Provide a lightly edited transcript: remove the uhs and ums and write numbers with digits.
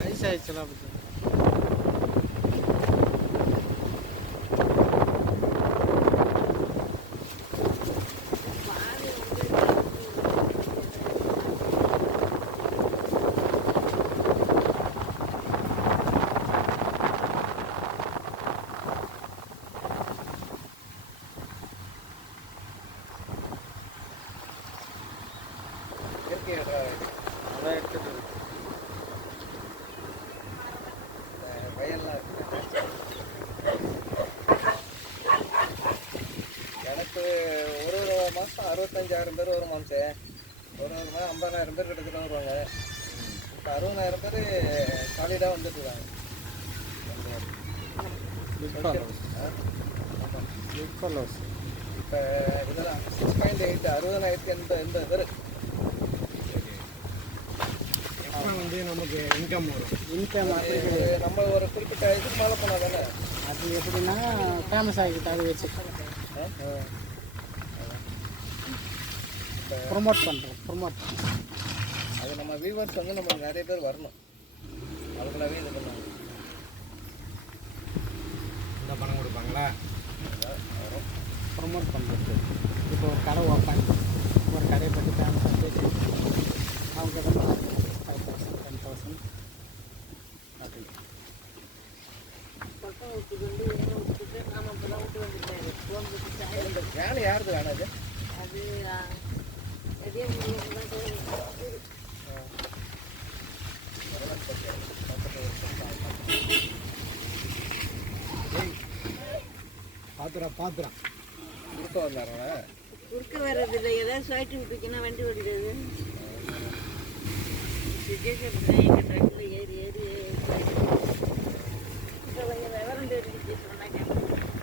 வயசாயிடுச்சுலாம் அதான் எடுத்துட்டு இருக்கு. வயல்லாம் இருக்கு. எனக்கு ஒரு மாதம் 65,000 பேர் வரும் மாம்சே. ஒரு மாதம் 50,000 பேர் கிட்டத்தட்ட வருவாங்க. இப்போ 60,000 பேர் சாலிடாக வந்துட்டு இருக்காங்க. இப்போ இதெல்லாம் 6.8 60,080 பேர் வந்து நமக்கு இன்கம் வரும். இன்கம் நம்ம ஒரு குறிப்பிட்ட இதுக்கு மேலே போனால் தானே அது எப்படின்னா ஃபேமஸ் ஆகிக்கிட்டு அது வச்சு ப்ரொமோட் பண்ணுறோம். அது நம்ம வியூவர்ஸ் வந்து நம்ம நிறைய பேர் வரணும், அவங்களாவே இது பண்ணுவாங்க. இந்த பணம் கொடுப்பாங்களா வரும் ப்ரொமோட் பண்ணுறது. இப்போ ஒரு கடை ஓப்பன், ஒரு கடையை பற்றி ஃபேமஸாக பேசி அவங்க தான் 5,000 10,000 அப்படி இந்த வேலை யாருது வேணும் அது? பாத்திரம் கொடுக்க வந்தாரா? குறுக்க வர்றதில்லை, ஏதாவது சுவாட்டி விட்டுச்சுன்னா வண்டி ஓடிடுது. எங்கள் ட்ரக்கில் ஏறி